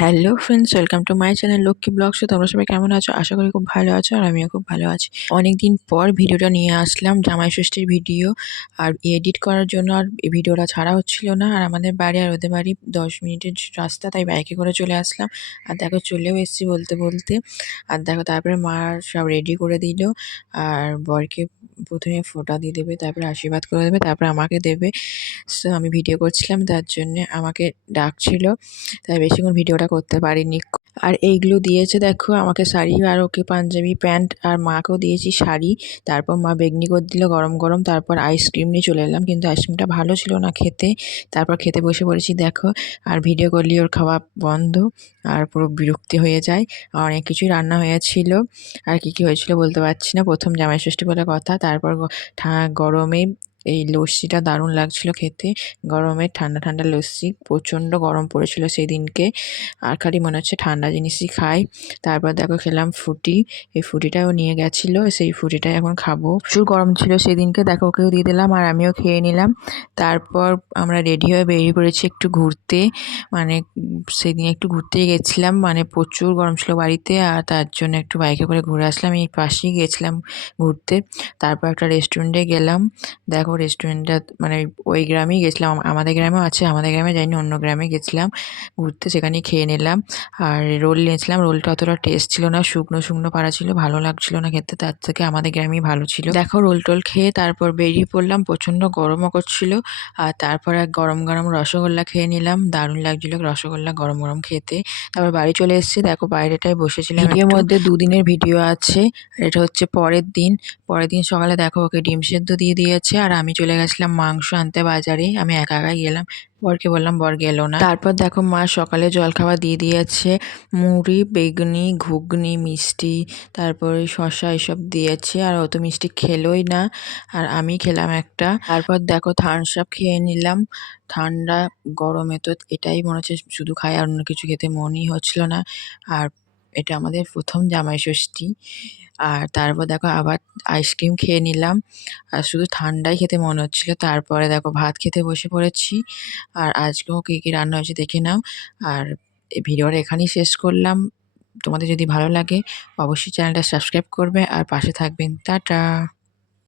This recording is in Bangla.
Hello friends welcome to my channel Lakshmi blogs তোমরা সবাই কেমন আছো? আশা করি খুব ভালো আছো আর আমিও খুব ভালো আছি। অনেকদিন পর ভিডিওটা নিয়ে আসলাম, জামাই ষষ্ঠীর ভিডিও। আর এডিট করার জন্য আর ভিডিওটা ছাড়া হচ্ছিল না। আর আমাদের বাড়ি আর ওদের বাড়ি দশ মিনিটের রাস্তা, তাই বাইকে করে চলে আসলাম। আর দেখো, চলেও এসেছি বলতে বলতে। আর দেখো, তারপরে মা সব রেডি করে দিল। আর বরকে প্রথমে ফোঁটা দিয়ে দেবে, তারপরে আশীর্বাদ করে দেবে, তারপরে আমাকে দেবে। সো আমি ভিডিও করছিলাম, তার জন্যে আমাকে ডাকছিল। তাই বেশিক্ষণ ভিডিওটা করতে পারিনি। আর এইগুলো দিয়েছে, দেখো, আমাকে শাড়ি আর ওকে পাঞ্জাবি প্যান্ট আর মাকেও দিয়েছি শাড়ি। তারপর মা বেগনি করে দিল গরম গরম, তারপর আইসক্রিম নিয়ে চলে এলাম। কিন্তু আইসক্রিমটা ভালো ছিল না খেতে। তারপর খেতে বসে পড়েছি, দেখো। আর ভিডিও করলে ওর খাওয়া বন্ধ আর পুরো বিরক্তি হয়ে যায়। অনেক কিছুই রান্না হয়েছিল। আর কি কি হয়েছিল বলতে পারছি না। প্রথম জামাই ষষ্ঠী বলে কথা। তারপর গরমে এই লস্যিটা দারুণ লাগছিল খেতে। গরমে ঠান্ডা ঠান্ডা লস্যি, প্রচণ্ড গরম পড়েছিল সেই দিনকে আর খালি মনে হচ্ছে ঠান্ডা জিনিসই খাই। তারপর দেখো খেলাম ফুটি। এই ফুটিটাও নিয়ে গেছিল, সেই ফুটিটাই এখন খাব। প্রচুর গরম ছিল সেদিনকে, দেখো ওকেও দিয়ে দিলাম আর আমিও খেয়ে নিলাম। তারপর আমরা রেডি হয়ে বেরিয়ে পড়েছি একটু ঘুরতে। মানে সেদিন একটু ঘুরতে গেছিলাম মানে প্রচুর গরম ছিল বাড়িতে আর তার জন্য একটু বাইকে করে ঘুরে আসলাম। এই পাশেই গেছিলাম ঘুরতে। তারপর একটা রেস্টুরেন্টে গেলাম। দেখো রেস্টুরেন্টটা মানে ওই গ্রামেই গেছিলাম। আমাদের গ্রামেও আছে আমাদের গ্রামে যাইনি অন্য গ্রামে গেছিলাম। ঘুরতে সেখানে খেয়ে নিলাম। আর রোল নিয়েছিলাম রোলটা অতটা টেস্ট ছিল না শুকনো শুকনো পাড়া ছিল ভালো লাগছিল না খেতে তার থেকে আমাদের গ্রামেই ভালো ছিল। দেখো রোল টোল খেয়ে তারপর বেরিয়ে পড়লাম প্রচণ্ড গরমও করছিল। আর তারপর এক গরম গরম রসগোল্লা খেয়ে নিলাম দারুণ লাগছিল রসগোল্লা গরম গরম খেতে। তারপর বাড়ি চলে এসেছি দেখো বাইরেটায় বসেছিলাম ভিডিওর মধ্যে দুদিনের ভিডিও আছে এটা হচ্ছে পরের দিন। পরের দিন সকালে দেখো ওকে ডিম সেদ্ধ দিয়ে দিয়েছে আর আমি চলে গেছিলাম মাংস আনতে বাজারে। আমি একা একাই গেলাম। বরকে বললাম, বর গেল না। তারপর দেখো মা সকালে জলখাবার দিয়ে দিয়েছে। মুড়ি, বেগুনি, ঘুগনি, মিষ্টি, তারপরে শশা এসব দিয়েছে। আর অত মিষ্টি খেলোই না। আর আমি খেলাম একটা। তারপর দেখো থামস আপ খেয়ে নিলাম। ঠান্ডা গরমে তো এটাই মনে হচ্ছে শুধু খাই আর অন্য কিছু খেতে মনই হচ্ছিল না। আর এটা আমাদের প্রথম জামাই ষষ্ঠী। আর তারপর দেখো আবার আইসক্রিম খেয়ে নিলাম। আর শুধু ঠান্ডাই খেতে মনে হচ্ছিল। তারপরে দেখো ভাত খেতে বসে পড়েছি। আর আজকেও কী কী রান্না হয়েছে দেখে নাও। আর এই ভিডিওটা এখানেই শেষ করলাম। তোমাদের যদি ভালো লাগে, অবশ্যই চ্যানেলটা সাবস্ক্রাইব করবে। আর পাশে থাকবেন। টাটা!